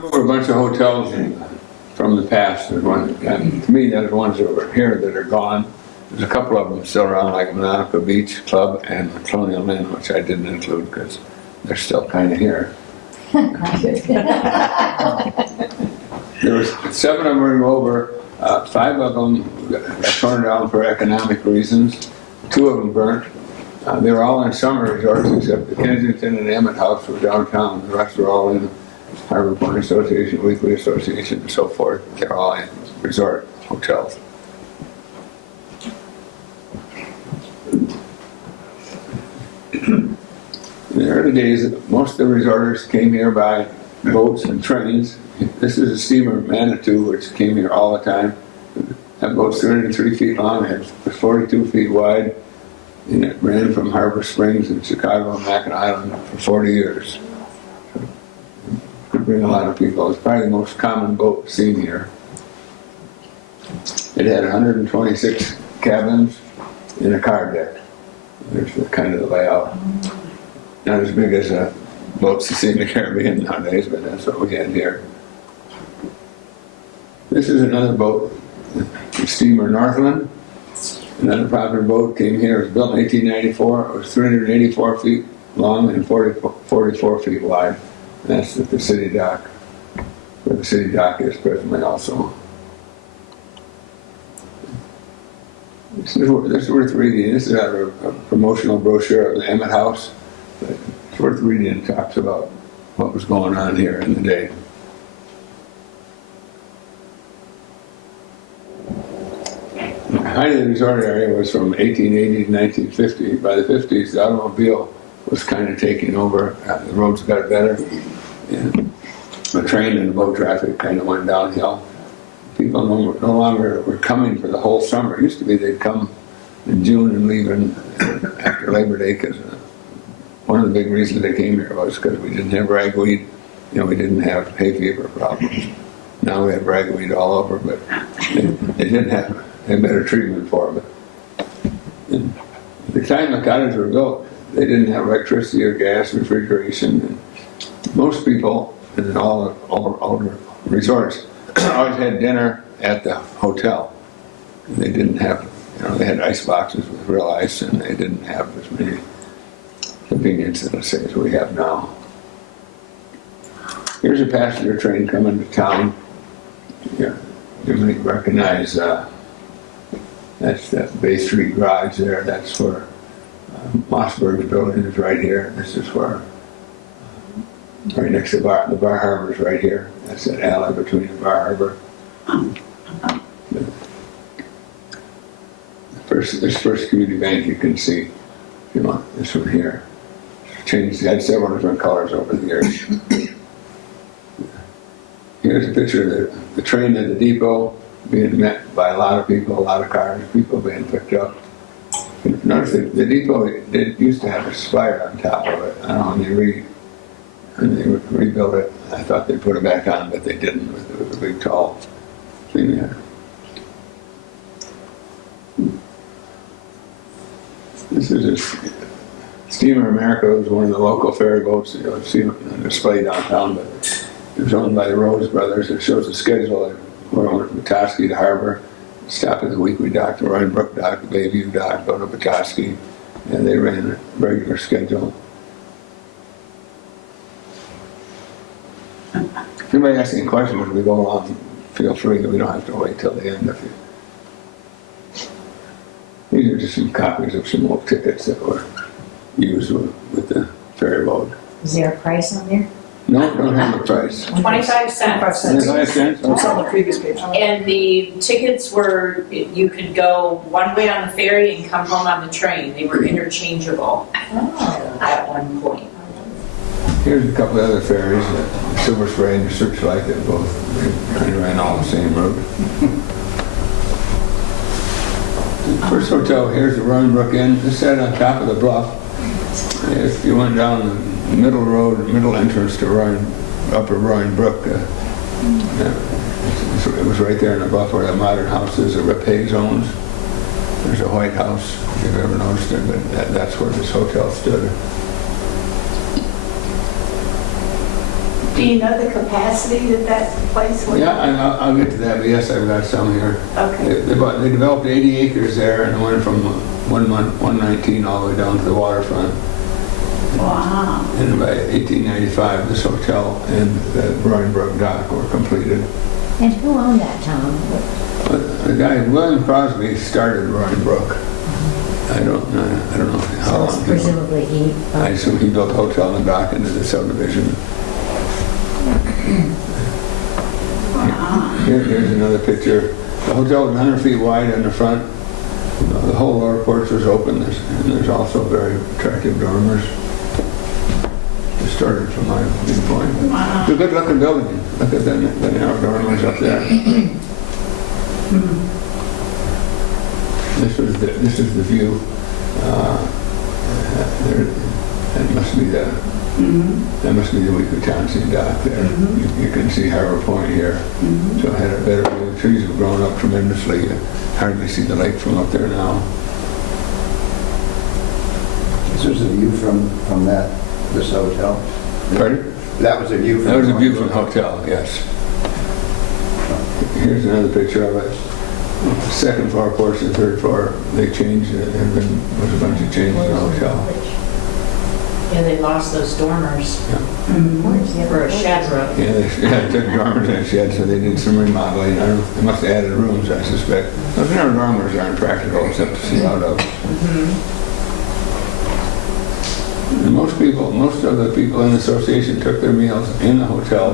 were a bunch of hotels from the past. There's one, and to me, there's ones that were here that are gone. There's a couple of them still around, like Monaco Beach Club and the Colonial Inn, which I didn't include because they're still kind of here. There was 7 of them were over. 5 of them got torn down for economic reasons. 2 of them burnt. They were all in summer resorts except the Kensington and Emmet House were downtown. The rest were all in Harbor Point Association, Weekly Association, and so forth. They're all in resort hotels. In the early days, most of the resorters came here by boats and trains. This is a steamer, Manitou, which came here all the time. That boat's 303 feet long, it was 42 feet wide, and it ran from Harbor Springs in Chicago and Mackinac Island for 40 years. So, it could bring a lot of people. It's probably the most common boat seen here. It had 126 cabins and a car deck. There's the kind of the layout. Not as big as boats you see in the Caribbean nowadays, but that's what we had here. This is another boat, the steamer Northland. Another popular boat came here. It was built in 1894. It was 384 feet long and 44 feet wide. And that's at the city dock, where the city dock is presently also. This is worth reading. This is a promotional brochure of the Emmett House. But it's worth reading. It talks about what was going on here in the day. The height of the resort area was from 1880 to 1950. By the 50s, the automobile was kind of taking over. The roads got better. And the train and the boat traffic kind of went downhill. People no longer were coming for the whole summer. It used to be they'd come in June and leave after Labor Day, because one of the big reasons they came here was because we didn't have ragweed. We didn't have hay fever problems. Now we have ragweed all over, but they didn't have better treatment for it. And at the time the cottages were built, they didn't have electricity or gas, refrigeration. And most people in all the resorts always had dinner at the hotel. They didn't have, they had ice boxes with real ice, and they didn't have as many conveniences, let's say, as we have now. Here's a passenger train coming to town. Yeah, you may recognize that's that Bay Street garage there. That's where Mossberg's building is right here. This is where, right next to the Bar Harbor's right here. That's that alley between the Bar Harbor. This first community bank you can see, this one here. Changed, had several different colors over the years. Here's a picture of the train at the depot being met by a lot of people, a lot of cars, people being picked up. Notice the depot used to have a spire on top of it. I don't know, when they rebuilt it. I thought they'd put it back on, but they didn't. It was a big, tall thing there. This is a Steamer America. It was one of the local ferry boats. You'll see it on display downtown, but it was owned by the Rose brothers. It shows the schedule. We're on from Petoskey to Harbor, stop at the Weekly dock, the Roaring Brook dock, the Bayview dock, go to Petoskey, and they ran a regular schedule. If anybody asks any questions as we go along, feel free. We don't have to wait till the end. These are just some copies of some old tickets that were used with the ferry boat. Is there a price on there? No, don't have a price. 25 cents. 25 cents? It's on the previous page. And the tickets were, you could go one way on the ferry and come home on the train. They were interchangeable at one point. Here's a couple of other ferries, Silver Spray and Searchlight, that both kind of ran all the same route. The first hotel, here's the Roaring Brook Inn. This sat on top of the bluff. If you went down the middle road, middle entrance to Upper Roaring Brook, it was right there in the bluff where the modern house is, the Rip Hayes owns. There's a White House, if you've ever noticed it, but that's where this hotel stood. Do you know the capacity that place was? Yeah, and I'll get to that, but yes, I've got some here. Okay. They developed 80 acres there and went from 119 all the way down to the waterfront. Wow. And by 1895, this hotel and the Roaring Brook dock were completed. And who owned that town? The guy, William Crosby, started Roaring Brook. I don't know how So long it's he built. presumably he. I assume he built a hotel and dock into the subdivision. Here's another picture. The hotel was 100 feet wide in the front. The whole lower porch was open, and there's also very attractive dormers. Distorted from my viewpoint. Wow. It's a good looking building. Look at the narrow dormers up there. This is the view. That must be the Wequetonsing dock there. You can see Harbor Point here. So it had a better view. The trees have grown up tremendously. You hardly see the lake from up there now. This was a view from this hotel? Pardon? That was a view from... That was a view from the hotel, yes. Here's another picture of it. Second floor portion, third floor, they changed it. There was a bunch of changes in the hotel. Yeah, they lost those dormers for a shed room. Yeah, they took dormers and sheds, so they did some remodeling. They must have added rooms, I suspect. Those narrow dormers aren't practical except to see out of. And most of the people in the association took their meals in the hotel.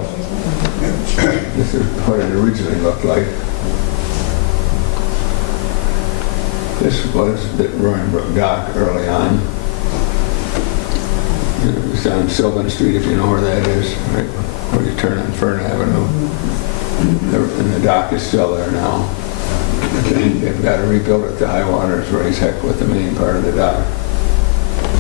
This is what it originally looked like. This was the Roaring Brook dock early on. It was on Sylvan Street, if you know where that is, right where you turn on Fern Avenue. And the dock is still there now. They've got to rebuild it to high water. It's raised heck with the main part of the dock.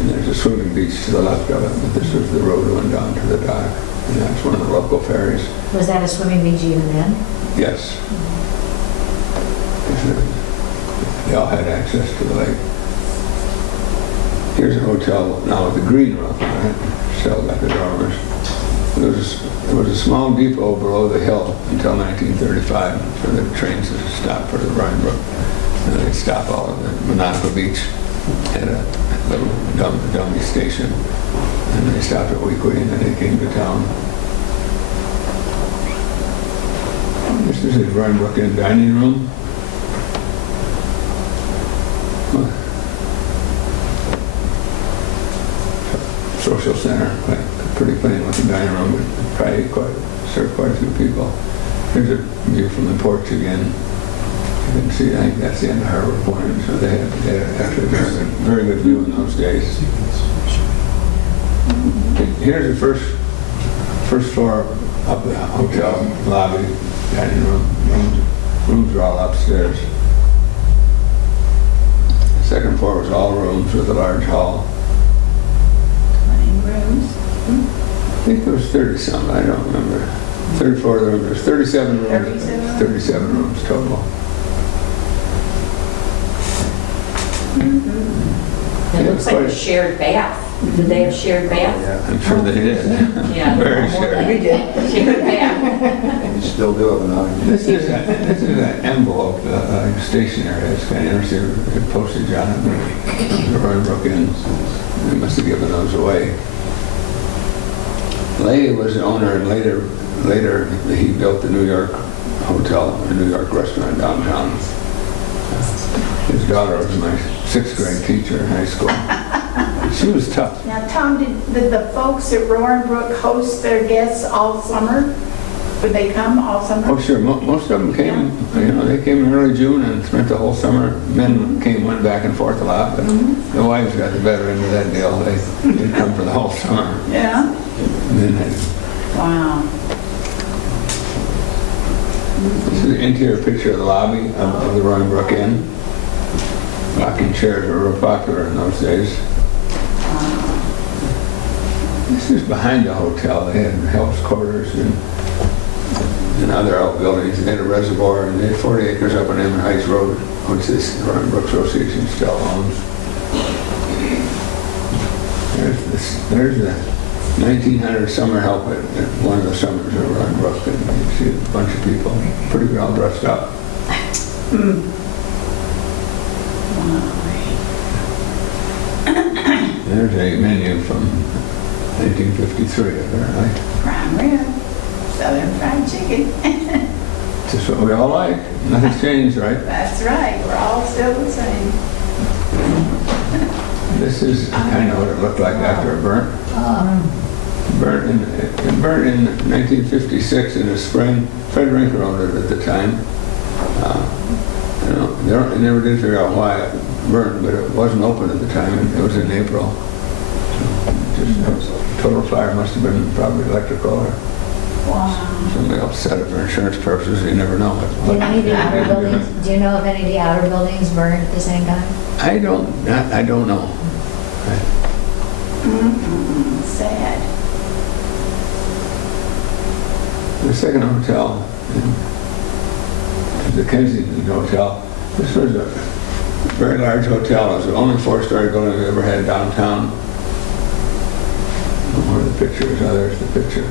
And there's a swimming beach to the left of it, but this was the road going down to the dock. And that's one of the local ferries. Was that a swimming beach even then? Yes. They all had access to the lake. Here's a hotel now with a green roof on it. Still got the dormers. There was a small depot below the hill until 1935 for the trains to stop for the Roaring Brook. And they'd stop all at the Monaco Beach at a little dummy station. And they stopped at Wequetonsing and then they came to town. This is the Roaring Brook Inn dining room. Social center, pretty plain looking dining room, but probably served quite a few people. Here's a view from the porch again. You can see, I think that's the end of Harbor Point. So they had actually a very good view in those days. Here's the first floor of the hotel lobby, dining room. Rooms are all upstairs. The second floor was all rooms with a large hall. 20 rooms. I think there was 30 something, I don't remember. Third floor, there was 37 rooms. 37 rooms total. It looks like a shared bath. Did they have shared bath? Yeah, I'm sure they did. Yeah. Very shared. Shared bath. and you still do it now. This is an envelope, stationery. It's kind of interesting. It postage on it. The Roaring Brook Inn. They must have given those away. Lay was the owner, and later he built the New York Hotel, a New York restaurant downtown. His daughter was my 6th grade teacher in high school. She was tough. Now, Tom, did the folks at Roaring Brook host their guests all summer? Would they come all summer? Oh, sure. Most of them came, they came in early June and spent the whole summer. Men went back and forth a lot, but the wives got the better end of that deal. They'd come for the whole summer. Yeah. And then Wow. this is the interior picture of the lobby of the Roaring Brook Inn. Rocking chairs were real popular in those days. This is behind the hotel. They had helps quarters and other outbuildings. They had a reservoir, and they had 40 acres up on Emmett House Road, which this Roaring Brook Association still owns. There's the 1900 summer help at one of the summers at Roaring Brook, and you see a bunch of people pretty well dressed up. There's a menu from 1953, apparently. Prime rib, southern fried chicken. Just what we all like. Nothing's changed, right? That's right, we're all still the same. This is kind of what it looked like after it burnt. It burnt in 1956 in the spring. Fred Rinker owned it at the time. They never did figure out why it burned, but it wasn't open at the time, and it was in April. So total fire must have been probably electrical, or Wow. somebody else set it for insurance purposes. You never know. Do any of the outer buildings, do you know if any of the outer buildings burned at the same time? I don't know. Sad. The second hotel is the Kensington Hotel. This was a very large hotel. It was the only four-story building we ever had downtown. Where the picture is, there's the picture.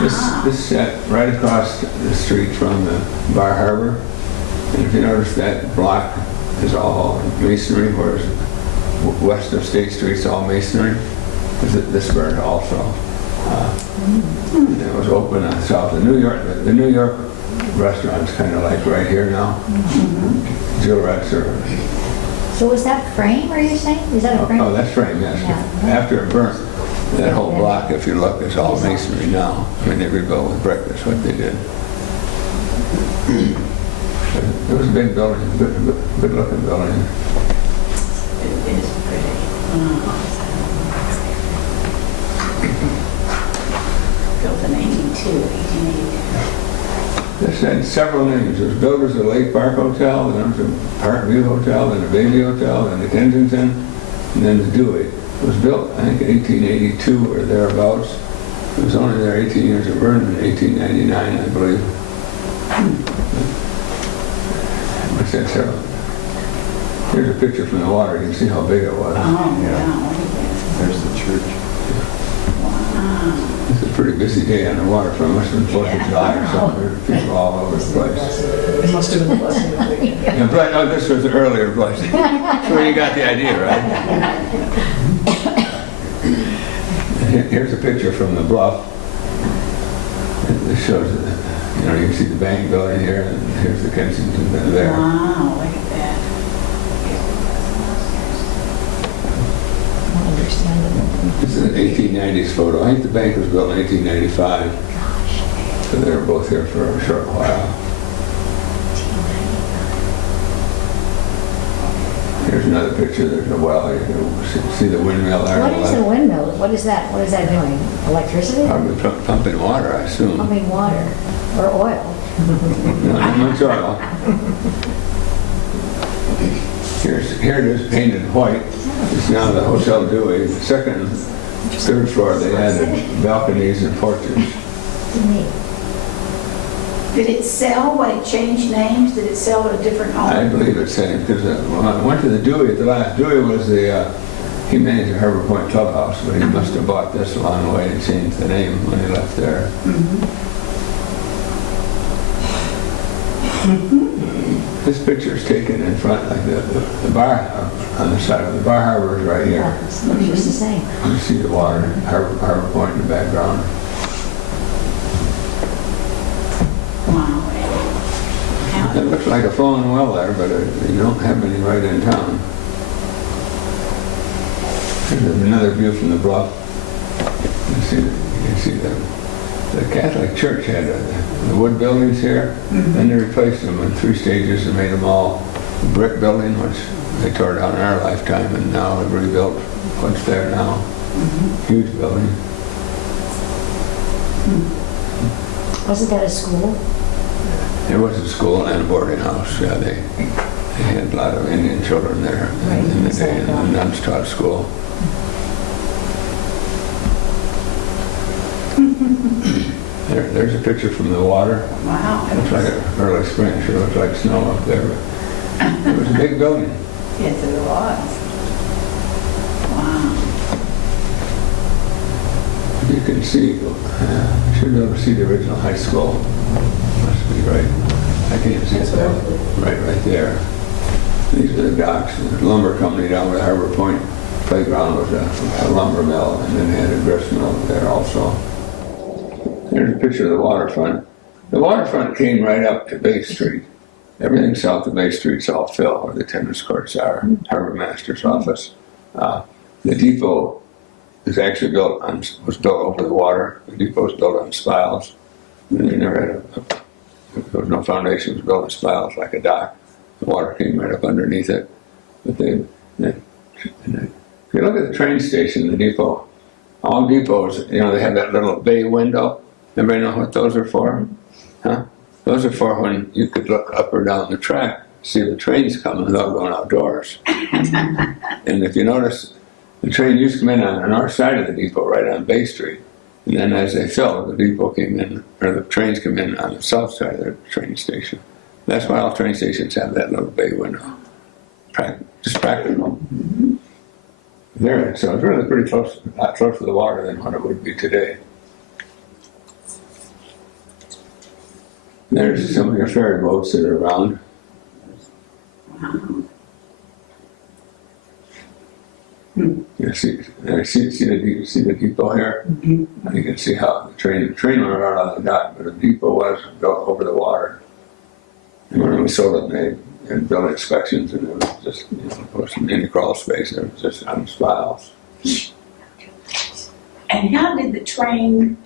This sat right across the street from the Bar Harbor. And if you notice, that block is all masonry, whereas west of State Street's all masonry. This burned also. And it was open on south of New York. The New York restaurant's kind of like right here now. Gillette's or... So was that frame, are you saying? Is that a frame? Oh, that's frame, yes. Yeah. After it burnt, that whole block, if you look, is all masonry now. I mean, they rebuilt with brick, that's what they did. It was a big building, good looking building. It is pretty. Built in 1882. This had several names. There was builders of Lake Park Hotel, then there was a Parkview Hotel, then a Baby Hotel, then the Kensington, and then the Dewey. It was built, I think, in 1882 or thereabouts. It was only there 18 years. It burned in 1899, I believe. What's that, Sarah? Here's a picture from the water. You can see how big it was. Oh, wow. There's the church. Wow. It's a pretty busy day on the waterfront. It must have been 4th of July or something. There were people all over the place. It must have been a blessing. Yeah, but, oh, this was the earlier blessing. That's where you got the idea, right? Here's a picture from the bluff. This shows, you can see the bank building here, and here's the Kensington there. Wow, look at that. This is an 1890s photo. I think the bank was built in 1895. So they were both here for a short while. Here's another picture. There's a well. You can see the windmill there. What is a windmill? What is that? What is that doing? Electricity? Probably pumping water, I assume. Pumping water or oil? No, not much oil. Here it is, painted white. It's now the Hotel Dewey. The second and third floor, they added balconies and porches. Did it sell when it changed names? Did it sell to a different I owner? believe it's saying, because when I went to the Dewey, the last Dewey was he managed the Harbor Point Clubhouse, but he must have bought this along the way and changed the name when he left there. This picture is taken in front, like the bar on the side of the Bar Harbor is right here. Yeah, it's just the same. You see the water, Harbor Point in the background. Wow. It looks like a flowing well there, but you don't have any right in town. There's another view from the bluff. You can see the Catholic Church had the wood buildings here, then they replaced them in 3 stages and made them all brick building, which they tore down in our lifetime, and now have rebuilt what's there now. Huge building. Wasn't that a school? There was a school and a boarding house. Yeah, they had a lot of Indian children there in the day, and the nuns taught school. There's a picture from the water. Wow. Looks like an early spring. Sure looks like snow up there. But it was a big building. Yes, it was. Wow. can see, I should be able to see the original high school. Must be right. I can't see it there. Right there. These are the docks. The lumber company down where Harbor Point playground was a lumber mill, and then they had a grist mill there also. There's a picture of the waterfront. The waterfront came right up to Bay Street. Everything south of Bay Street's all fill, where the tennis courts are, harbor master's office. The depot was actually was built over the water. The depot was built on spiles. And they never had there was no foundation. It was built on spiles like a dock. The water came right up underneath it. But if you look at the train station, the depot, all depots, they have that little bay window. Everybody know what those are for? Huh? Those are for when you could look up or down the track, see the trains coming without going outdoors. And if you notice, the train used to come in on the north side of the depot, right on Bay Street. And then as they filled, the depot came in, or the trains come in on the south side of the train station. That's why all train stations have that little bay window. Just practical. There, so it's really pretty close, a lot closer to the water than what it would be today. There's some of your ferry boats that are around. You see the depot here? And you can see how the train went right on the dock, but the depot was built over the water. And when we sold it, they had built inspections, and it was just, it wasn't any crawl space, it was just on spiles. And how did the train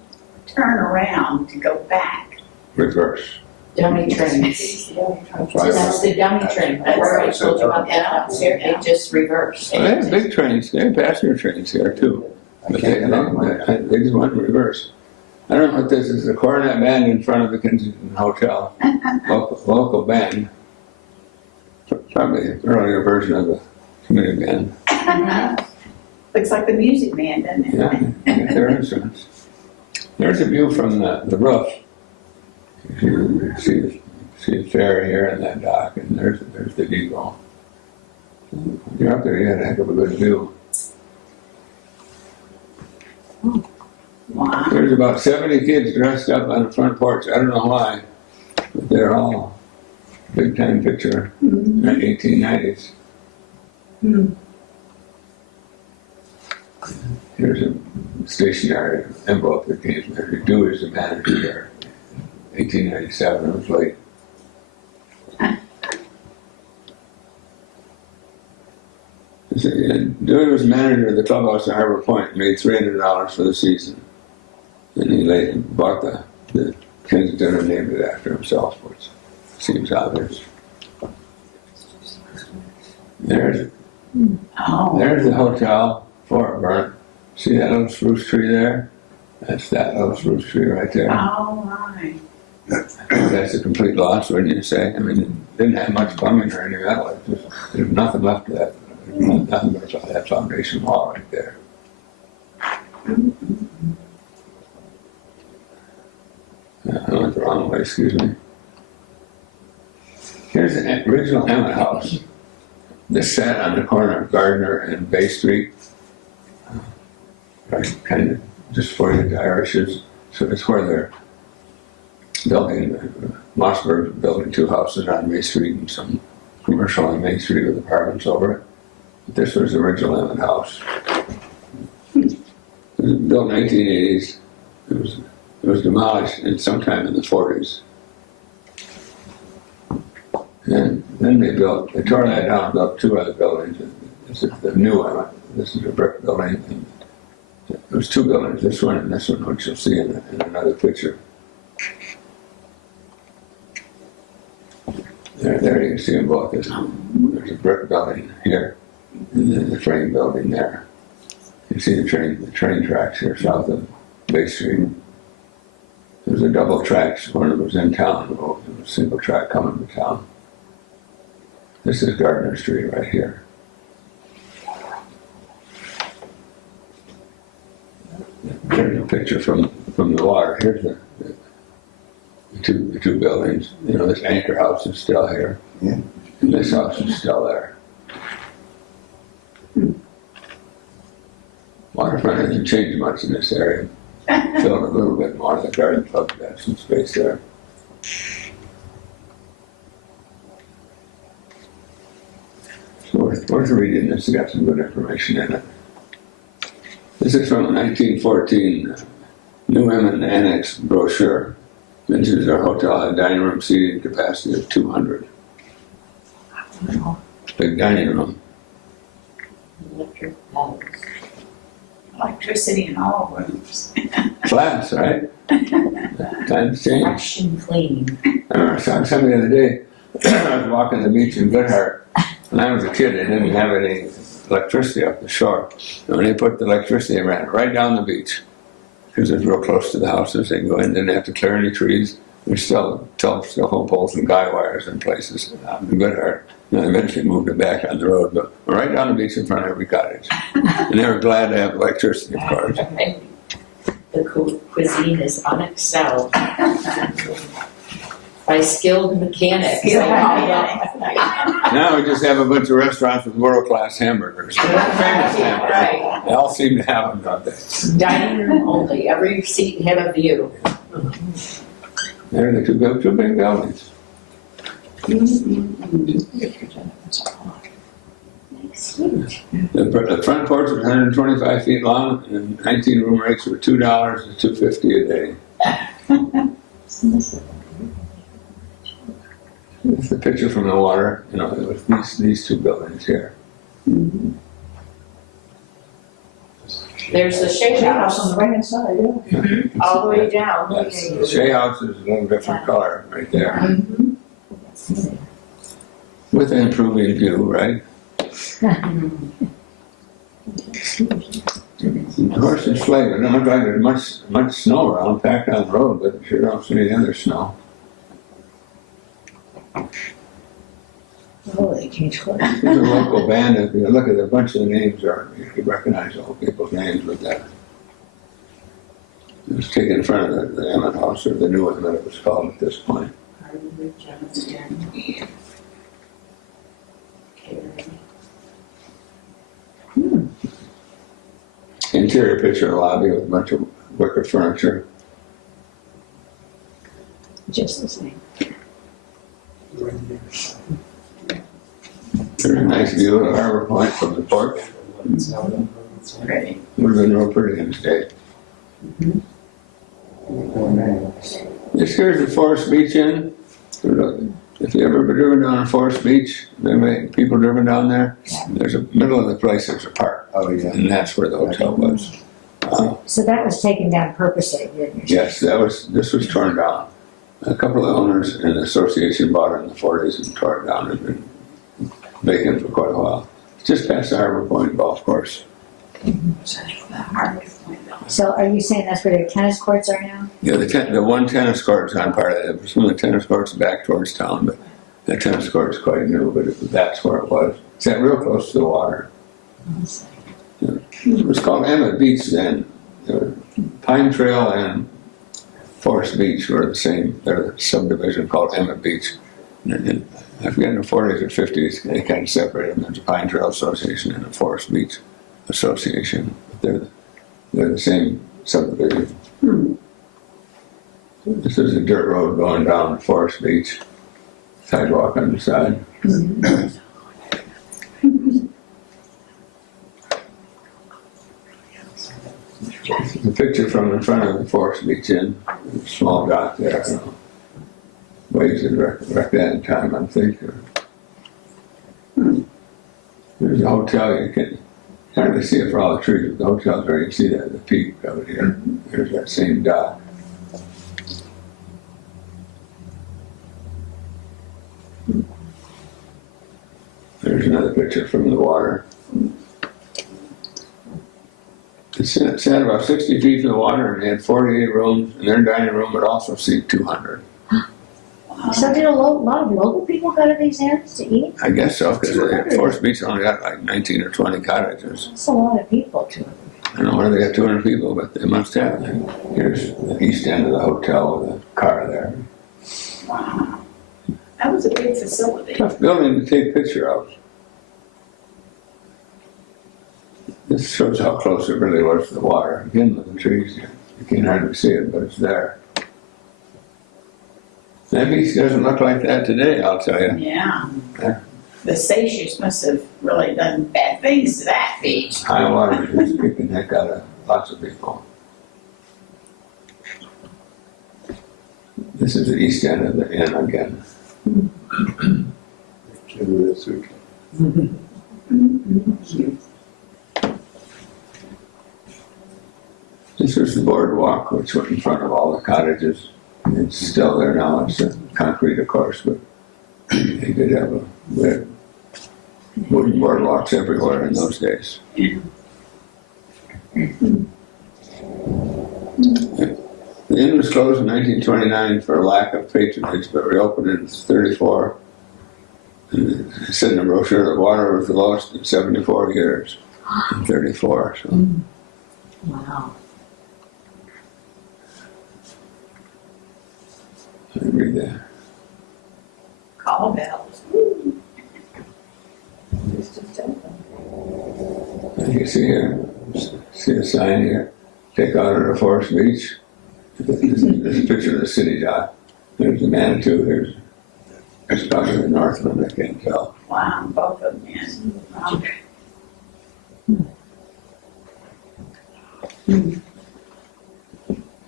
turn around to go back? Reverse. Dummy trains. That's the dummy train. Where I told you about that downstairs, they just reverse. Well, they had big trains, they had passenger trains here too. But they just went in reverse. I don't know what this is, the cornet band in front of the Kensington Hotel. Local band. Probably an earlier version of the community band. Looks like the music man, doesn't it? Yeah, their instruments. There's a view from the roof. You see the ferry here and that dock, and there's the depot. You're up there, you had a heck of a good view. Wow. There's about 70 kids dressed up on the front porch. I don't know why, but they're all big time picture in the 1890s. Here's a stationary envelope that came from there. Dewey's the manager there. 1897, it was late. Dewey was manager of the clubhouse at Harbor Point, made $300 for the season. And he bought the Kensington and named it after himself, which seems obvious. There's the hotel, Fort Burnt. See that little spruce tree there? That's that little spruce tree right there. All right. That's a complete loss, wouldn't you say? I mean, it didn't have much plumbing or any metal. There's nothing left of that. Nothing but that foundation wall right there. I went the wrong way, excuse me. Here's the original Emmett House. This sat on the corner of Gardner and Bay Street. Right, kind of just before you get to Irish's. So it's where they're building, Mossberg's building 2 houses on Main Street and some commercial on Main Street with apartments over it. But this was the original Emmett House. It was built in the 1880s. It was demolished sometime in the 40s. And then they tore that down and built 2 other buildings. This is the new Emmett. This is a brick building. And there was 2 buildings, this one and this one, which you'll see in another picture. There you can see them both. There's a brick building here, and then the train building there. You see the train tracks here south of Bay Street. There's a double tracks, one of them was in town, there was a single track coming to town. This is Gardner Street right here. There's a picture from the water. Here's the two buildings. This anchor house is still here. Yeah. And this house is still there. Waterfront hasn't changed much in this area. fill it a little bit more. The garden club got some space there. So worth reading this. It's got some good information in it. This is from a 1914 New Emmett Annex brochure. Mentions our hotel had dining room seating capacity of 200. Big dining room. Electricity in all rooms. Class, right? Times change. Fresh and clean. I remember something the other day. I was walking the beach in Goodhart. When I was a kid, they didn't have any electricity up the shore. And when they put the electricity, they ran it right down the beach. Because it's real close to the houses. They can go in, didn't have to clear any trees. There's still telephone poles and guy wires in places in Goodhart. And I eventually moved it back on the road, but right down the beach in front of every cottage. And they were glad to have electricity, of course. The cuisine is unexcelled by skilled mechanics. Now we just have a bunch of restaurants with world-class hamburgers. Famous hamburgers. Right. They all seem to have them, don't they? Dining room only. Every seat have a view. They're the two big buildings. The front porch was 125 feet long, and 19 room rates were $2 to $2.50 a day. It's the picture from the water, with these two buildings here. There's the Shea House on House the right hand side, yeah. all the way down. Yes, the Shea House is a little different color right there. With an improving view, right? Of course, it's late. It doesn't look like there's much snow around, packed on the road, but you sure don't see any other snow. Oh, they changed clothes. There's a local band. If you look at a bunch of the names, you could recognize all people's names with that. It was taken in front of the Emmett House, or the new Emmett it was called at this point. Interior picture of the lobby with a bunch of wicker furniture. Just the same. There's a nice view of Harbor Point from the porch. Would have been real pretty in the day. This here's the Forest Beach Inn. If you ever been driven down on Forest Beach, people driven down there, there's a middle of the place, there's a park. Oh, yeah. And that's where the hotel was. So that was taken down purposely, didn't you? Yes, this was torn down. A couple of owners in the association bought it in the 40s and tore it down. It's been vacant for quite a while. It's just past the Harbor Point golf course. So are you saying that's where the tennis courts are now? Yeah, the one tennis court is on part of it. Some of the tennis courts back towards town, but the tennis court is quite new, but that's where it was. It's real close to the water. Yeah. It was called Emmett Beach then. Pine Trail and Forest Beach were the same. They're a subdivision called Emmett Beach. And I forget in the 40s or 50s, they kind of separated them. There's a Pine Trail Association and a Forest Beach Association. They're the same subdivision. This is a dirt road going down to Forest Beach. Sidewalk on the side. The picture from in front of the Forest Beach Inn, a small dock there. I don't know. Waves to wreck that in time, I think. There's a hotel, you can hardly see it for all the trees, but the hotel's where you can see that, the peak of it here. There's that same dock. There's another picture from the water. It sat about 60 feet from the water, and they had 48 rooms, and their dining room would also seat 200. So did a lot of local people go to these inns to eat? I guess so, because Forest Beach only got like 19 or 20 cottages. That's a lot of people to it. I don't know where they got 200 people, but they must have. Here's the east end of the hotel with a car there. Wow. That was a big facility. Tough building to take a picture of. This shows how close it really was to the water. Again, with the trees here. You can't hardly see it, but it's there. That beach doesn't look like that today, I'll tell you. Yeah. Yeah. The Seixers must have really done bad things to that beach. High water is kicking the heck out of lots of people. This is the east end of the inn again. This was the boardwalk which went in front of all the cottages. It's still there now. It's a concrete, of course, but they did have wooden boardwalks everywhere in those days. The inn was closed in 1929 for lack of patronage, but reopened in 1934. And it said in the brochure that water was the lowest in 74 years. In 34, so. Wow. Let me read that. Call bells. And you see here, see a sign here, take honor to Forest Beach. There's a picture of the city dock. There's the Manitou, there's probably the Northland, I can't tell. Wow, both of them, yes. Wow.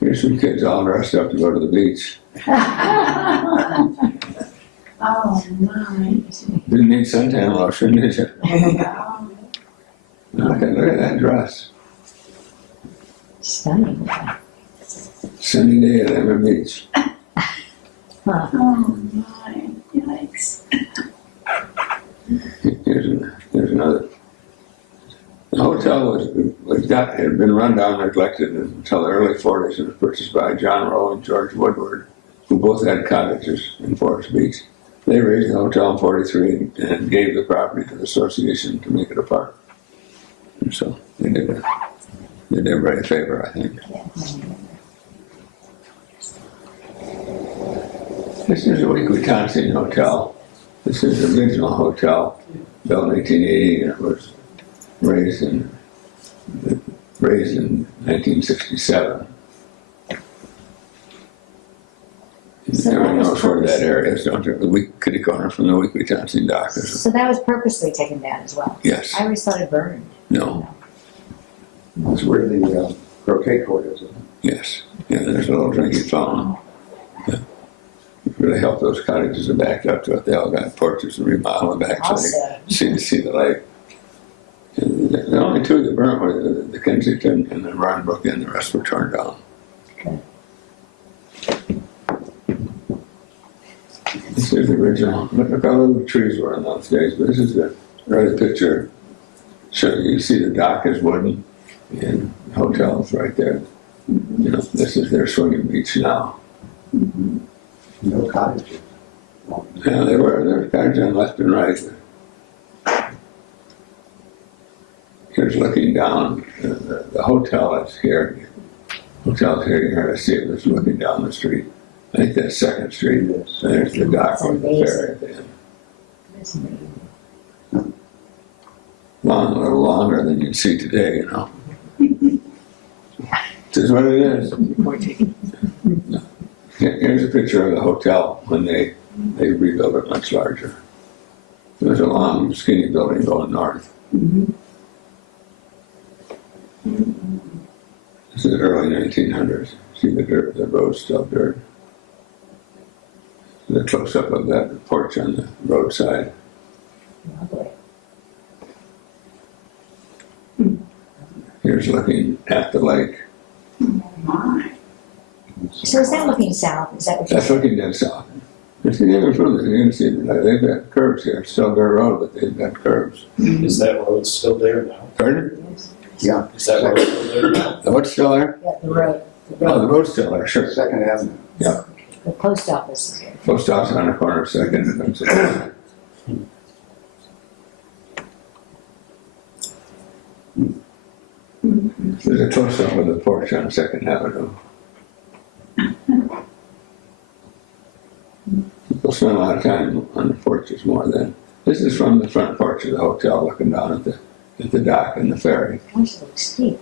Here's some kids all dressed up to go to the beach. Oh, my. Didn't need suntan lotion, did you? Look at that dress. Stunning. Sunny day at Emmet Beach. Huh. Oh, my. Yikes. Here's another. The hotel had been run down, neglected until the early 40s. It was purchased by John Rowe and George Woodward, who both had cottages in Forest Beach. They raised the hotel in 43 and gave the property to the association to make it a park. And so they did everybody a favor, I think. This is the Wequetonsing Hotel. This is the original hotel, built in 1880, and it was raised in 1967. So Everyone that was knows where that area is, don't you? The kitty corner from the Wequetonsing dock. So that was purposely taken down as well? Yes. I always thought it burned. No. That's where the croquet court is, isn't it? Yes. Yeah, there's a little drinking fountain. Yeah. It really helped those cottages that backed up to it. They all got porches and remodeled back so Also. they see the lake. And the only two that burnt were the Kensington and the Roaring Brook Inn. The rest were torn down. Okay. This is the original. Look how little the trees were in those days. But this is the early picture. So you see the dock is wooden and the hotel's right there. You know, this is their swimming beach now. No cottages. Yeah, there were cottages on left and right. Here's looking down. The hotel is here. Hotel's here. You hardly see it. It's looking down the street. I think that's 2nd Street. Yes. There's the dock with the ferry at the end. That's amazing. A little longer than you'd see today, you know. This is what it is. Here's a picture of the hotel when they rebuilt it much larger. It was a long, skinny building going north. This is the early 1900s. See the dirt, the road's still dirt. The close-up of that porch on the roadside. Lovely. Here's looking at the lake. My. So is that looking south? Is that what That's you're looking dead south. If you never further, you're going to see they've got curves here. It's still dirt road, but they've got curves. Is that road still there now? Pardon? Yeah. Is that road still there now? The what's still there? Yeah, the road. The Oh, the road. road's still there, sure. 2nd Avenue. Yeah. The post office is here. Post office on the corner of 2nd and then There's a close-up of the porch on 2nd Avenue. People spend a lot of time on the porches more than. This is from the front porch of the hotel looking down at the dock and the ferry. Gosh, it looks steep.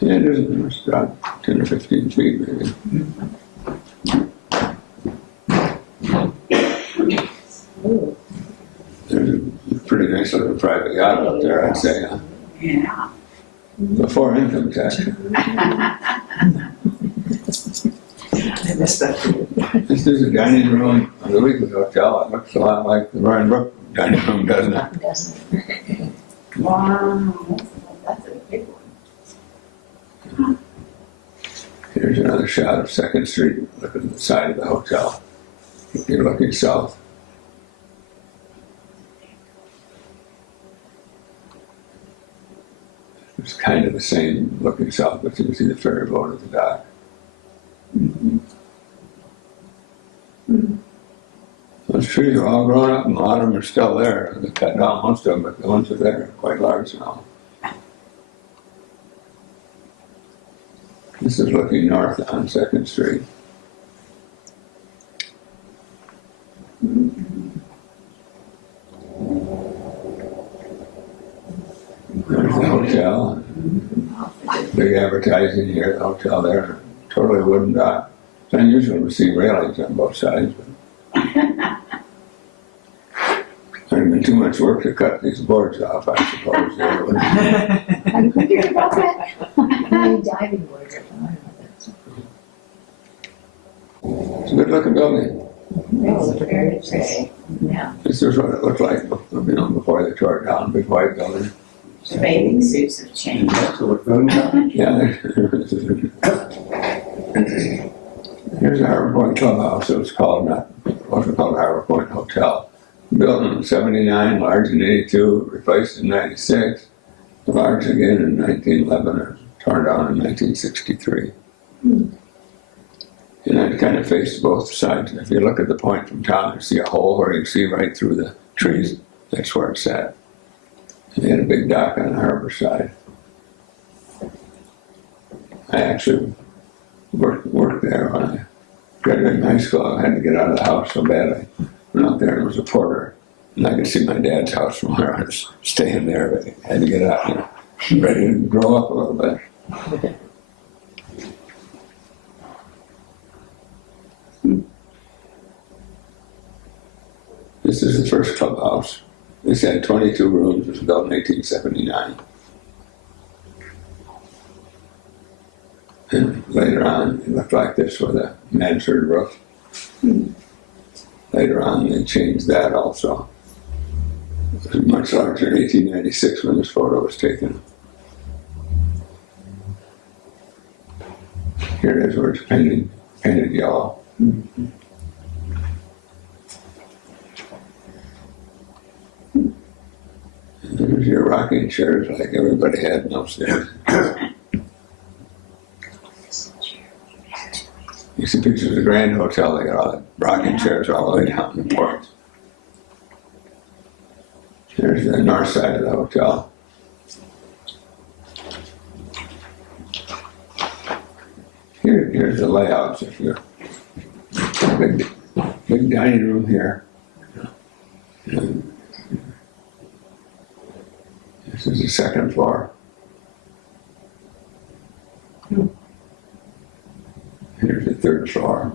Yeah, it isn't, it's about 10 or 15 feet maybe. Ooh, There's a pretty nice little private yacht up there, I'd say, huh? Yeah. Before income tax. I missed that. This is a dining room of the Wequetonsing Hotel. It looks a lot like the Roaring Brook dining room, doesn't it? Doesn't. Wow, that's a big one. Here's another shot of 2nd Street, looking at the side of the hotel. You're looking south. It's kind of the same looking south, but you can see the ferry boat at the dock. Those trees are all grown up and a lot of them are still there. They cut down most of them, but the ones that are there are quite large now. This is looking north on 2nd Street. There's the hotel. Big advertising here at the hotel there. Totally wooden dock. It's unusual to see railings on both sides. But there's been too much work to cut these boards off, I suppose. Are you thinking about that? My diving boards are fine with it. It's a good looking building. It's very pretty. Yeah. This is what it looked like, before they tore it down, big white building. The bathing suits have changed. That's the lagoon down. Yeah. Here's the Harbor Point Clubhouse. It was called, wasn't called Harbor Point Hotel. Built in 79, large in 82, replaced in 96, large again in 1911, or torn down in 1963. And it kind of faced both sides. If you look at the point from town, you see a hole where you can see right through the trees. That's where it's at. And they had a big dock on the harbor side. I actually worked there when I graduated high school. I had to get out of the house so bad. I went out there and was a porter. And I could see my dad's house from where I was staying there, but I had to get out, ready to grow up a little bit. This is the first clubhouse. This had 22 rooms. It was built in 1879. And later on, it looked like this with a mansard roof. Later on, they changed that also. It was much larger in 1896 when this photo was taken. Here it is where it's painted yellow. There's your rocking chairs like everybody had in those days. You see pictures of the Grand Hotel, they got all the rocking chairs all the way down the porch. There's the north side of the hotel. Here's the layouts. If you're big dining room here. And this is the 2nd floor. Here's the 3rd floor.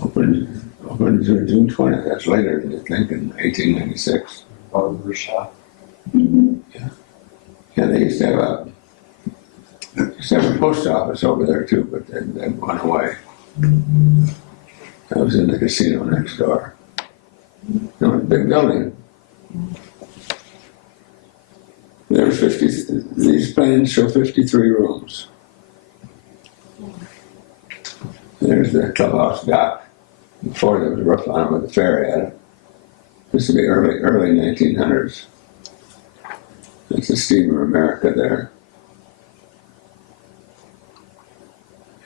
Opened June 20th. That's later, I think, in 1896. Barber shop. Yeah, they used to have a post office over there too, but that went away. That was in the casino next door. It was a big building. There's these plans show 53 rooms. There's the clubhouse dock. Before there was a roof on it with a ferry at it. This would be early 1900s. That's the Steamer America there.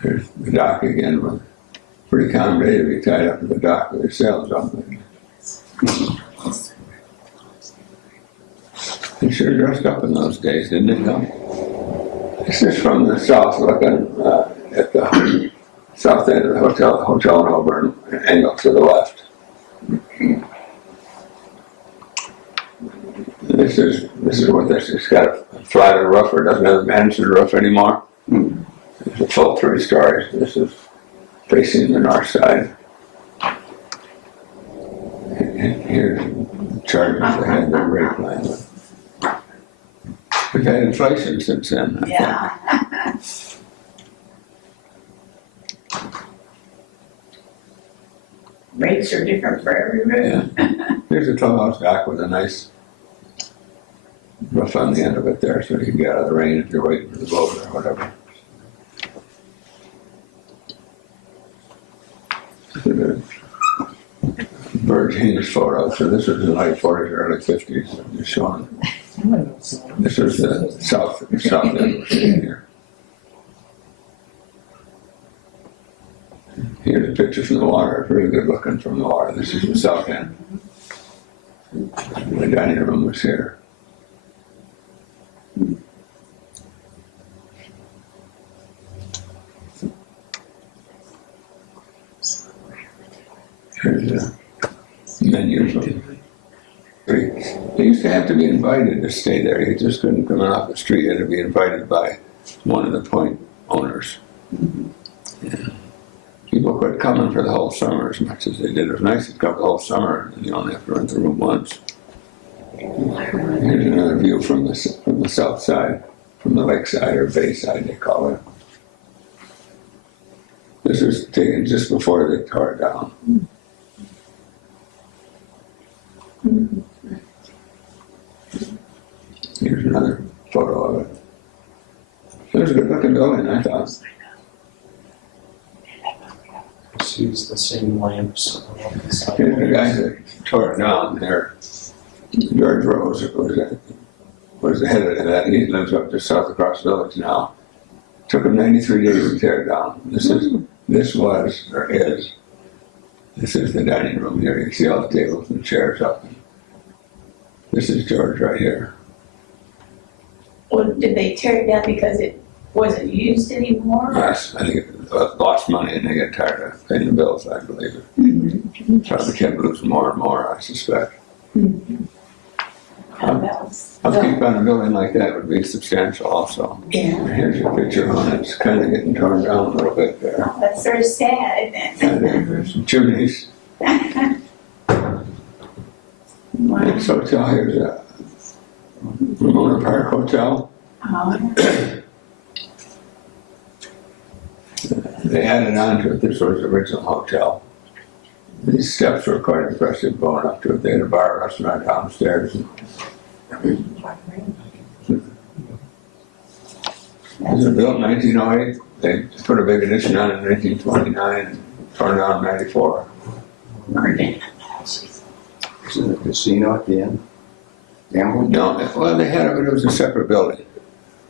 There's the dock again, with pretty common day to be tied up to the dock with your sails up. They sure dressed up in those days, didn't they? This is from the south, looking at the south end of the hotel in Auburn, angle to the left. This is what this is. It's got a flatter roof or doesn't have a management roof anymore. It's a full 3 stories. This is facing the north side. And here's the charges they had their rate plan with. We've had inflation since then, I Yeah. Rates are different for every room. Yeah. Here's a clubhouse dock with a nice roof on the end of it there so you can get out of the rain if you're waiting for the boat or whatever. Virginia's photo. So this was the late 40s, early 50s. I'm just showing. This was the south end we're seeing here. Here's a picture from the water. It's really good looking from the water. This is the south end. The dining room was here. Here's the menu from the street. You used to have to be invited to stay there. You just couldn't come off the street. You had to be invited by one of the point owners. Yeah. People quit coming for the whole summer as much as they did. It was nice to come the whole summer and you only have to rent the room once. Here's another view from the south side, from the lakeside or bay side they call it. This was taken just before they tore it down. Here's another photo of it. It was a good looking building, I thought. Just use the same lamps along the side. Here's the guys that tore it down there. George Rose was the head of that. He lives up just south across the village now. Took him 93 days to tear it down. This is the dining room here. You can see all the tables and chairs up. This is George right here. Well, did they tear it down because it wasn't used anymore? Yes, I think it lost money and they got tired of paying the bills, I believe. Probably kept losing more and more, I suspect. Upkeep on a building like that would be substantial also. Yeah. Here's a picture on it. It's kind of getting torn down a little bit there. That's very sad, isn't And there's some chimneys. it? Wow. This hotel here's a Ramona Park Hotel. Oh, They added on to it. This was the original hotel. These steps were quite impressive going up to it. They had a bar restaurant downstairs. It was built in 1908. They put a big addition on in 1929 and torn down in 94. Isn't the casino at the end? Gambling? No, well, they had it, but it was a separate building.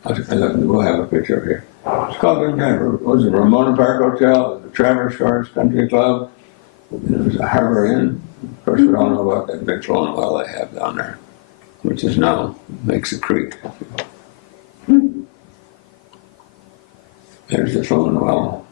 We'll have a picture here. It's called the Ramona Park Hotel, the Traverse Shores Country Club. And it was a harbor inn. Of course, we all know about that big flowing well they have down there, which is now makes a creek. There's the flowing well.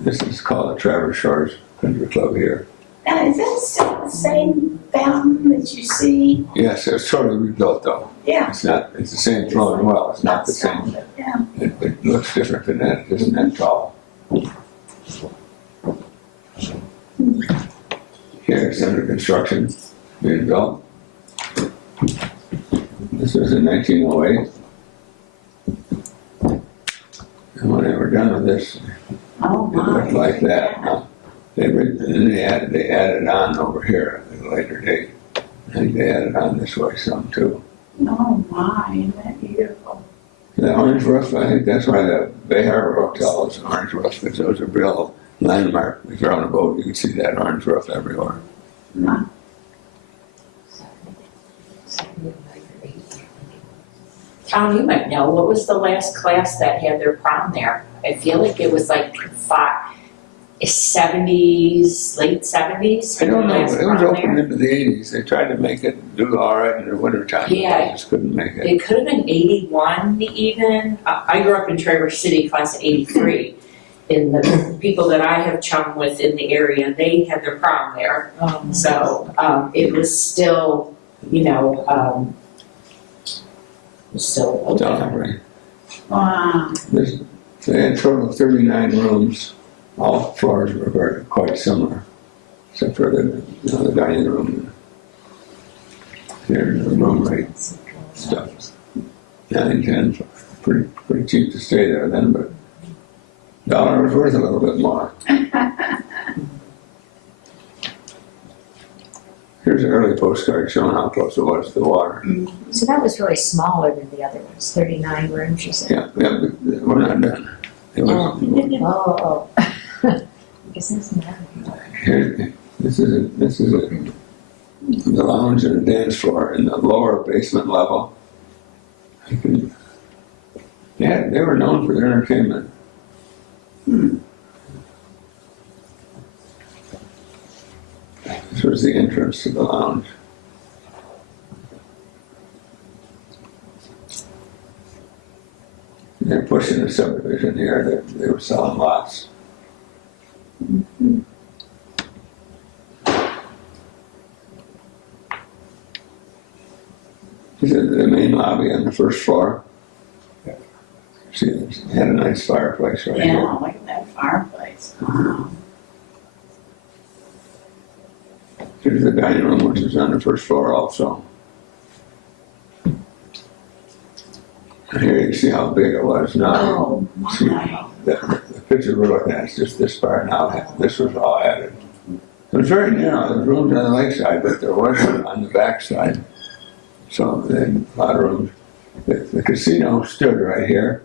This is called the Traverse Shores Country Club here. Now, is that still the same fountain that you see? Yes, it was totally rebuilt though. Yeah. It's the same flowing well. It's not the same. Yeah. It looks different than that. It isn't that tall. Here it's under construction, being built. This was in 1908. And when they were done with this, Oh, it looked my. like that. They added on over here at a later date. I think they added on this way some too. Oh, my, isn't that beautiful? The orange roof, I think that's why the Bay Harbor Hotel is an orange roof, because it was a real landmark. If you're on a boat, you can see that orange roof everywhere. Wow. John, you might know, what was the last class that had their prom there? I feel like it was like 70s, late 70s. I don't know, Last but it was prom open there. into the 80s. They tried to make it do all right in the wintertime. Yeah. They just couldn't make it. It could have been 81 even. I grew up in Traverse City, class of 83. in the people that I have chummed with in the area, they had their prom there. So, it was still, you know, still open. Right. Wow. They had a total of 39 rooms. All floors were quite similar, except for the dining room. Here's the room rate stuff. 9, 10, pretty cheap to stay there then, but $1 was worth a little bit more. Here's an early postcard showing how close it was to the water. So that was really smaller than the other ones, 39 rooms, you said? Yeah, but we're not done. It was, Oh. I guess that's not. here, this is the lounge and the dance floor in the lower basement level. Yeah, they were known for their entertainment. This was the entrance to the lounge. They're pushing the subdivision here. They were selling lots. This is the main lobby on the first floor. See, it had a nice fireplace right here. Yeah, look at that fireplace. Wow. Here's the dining room, which is on the first floor also. And here you see how big it was now. Oh, my. The picture we're looking at is just this part now. This was all added. It was very narrow. There was rooms on the lakeside, but there wasn't on the backside. So they had a lot of rooms. The casino stood right here.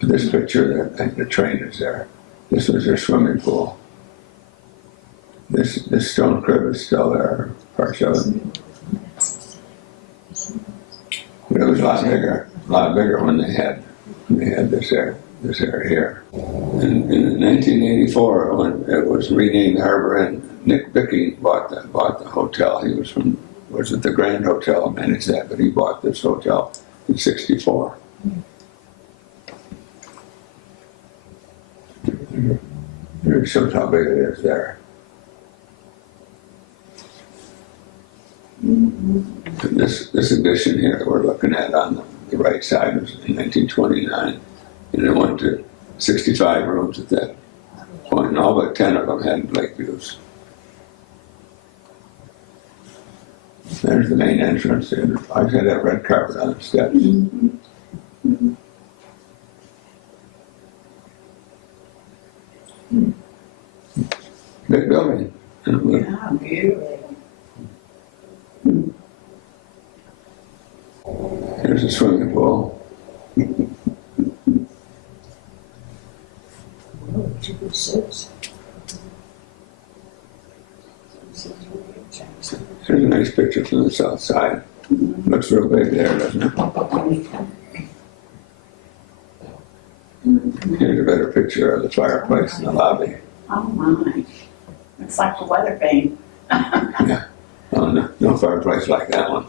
This picture, the train is there. This was their swimming pool. This stone crib is still there, parts of it. But it was a lot bigger when they had this area here. In 1984, when it was renamed Harbor Inn, Nick Bickey bought the hotel. He was at the Grand Hotel, managed that, but he bought this hotel in '64. It shows how big it is there. And this addition here that we're looking at on the right side was in 1929, and it went to 65 rooms at that point, and all but 10 of them had lake views. There's the main entrance. I had that red carpet on the steps. Big building. Yeah, beautiful. There's a swimming pool. Here's a nice picture from the south side. Looks real big there, doesn't it? Here's a better picture of the fireplace in the lobby. Oh, my. It's like a weather vane. Yeah. Oh, no fireplace like that one.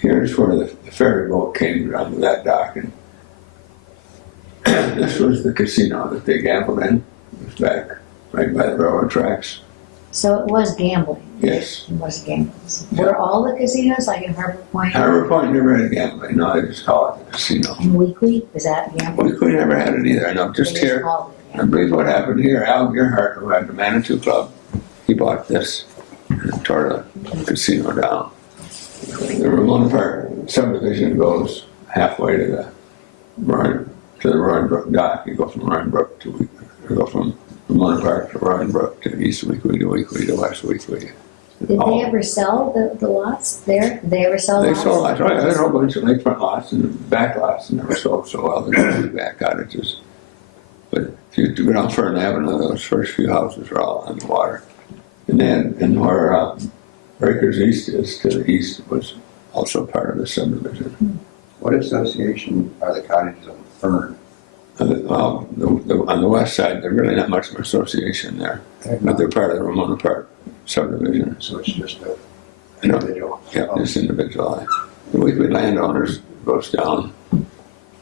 Here's where the ferry boat came down to that dock. And this was the casino that they gambled in. It was back right by the railroad tracks. So it was gambling? Yes. It was gambling. Were all the casinos, like in Harbor Point Harbor Point never had gambling. No, they just call it the casino. and Weekly? Was that gambling? We never had it either. No, just They here. called it I believe what happened here, Al Gerhardt, who had the Manitou Club, he bought this and tore the casino down. The Ramona Park subdivision goes halfway to the Roaring Brook dock. You go from Roaring Brook to Wequetonsing. You go from Ramona Park to Roaring Brook to East Wequetonsing to Wequetonsing to West Wequetonsing. Did they ever sell the lots there? Did they ever sell They lots? sold lots, right? There's a whole bunch of lakefront lots and back lots never sold so well. There's back cottages. But if you go down Fern Avenue, those first few houses are all on the water. And then, and where Breakers East is to the east was also part of the subdivision. What association are the cottages on Fern? Well, on the west side, there's really not much of an association there, but they're part of the Ramona Park subdivision. So it's just a You know, individual? yeah, just individual. The Weekly landowners goes down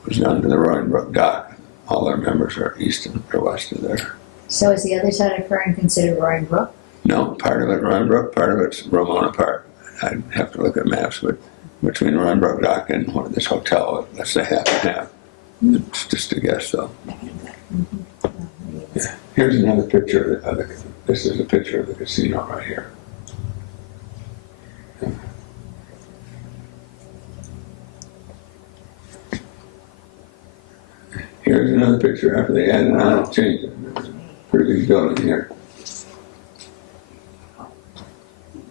to the Roaring Brook dock. All our members are east or west of there. So is the other side of Fern considered Roaring Brook? No, part of it Roaring Brook, part of it's Ramona Park. I'd have to look at maps, but between Roaring Brook dock and this hotel, let's say half and half. It's just a guess, though. Yeah. Here's another picture of this is a picture of the casino right here. Here's another picture after they added on and changed it. There's a pretty big building here.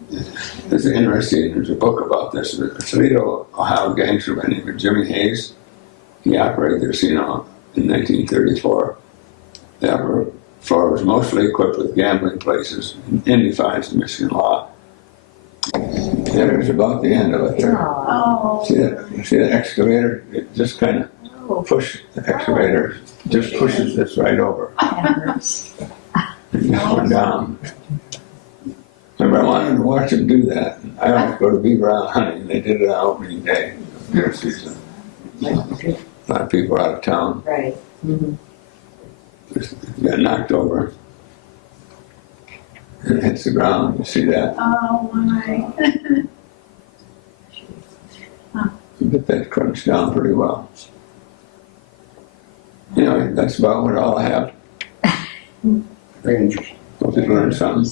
This is interesting. There's a book about this. The Toledo, Ohio gangster by the name of Jimmy Hayes. He operated the casino in 1934. The upper floor was mostly equipped with gambling places in defiance of Michigan law. There's about the end of it there. Oh. See that? You see the excavator? It just kind of the excavator just pushes this right over. And just went down. Remember, I wanted to watch them do that. I always go to Beaver Island hunting. They did it on opening day of deer season. A lot of people out of town. Right. Just got knocked over. And it hits the ground. You see that? Oh, my. You get that crunched down pretty well. Anyway, that's about what all I have. Very interesting. Hope you learned something.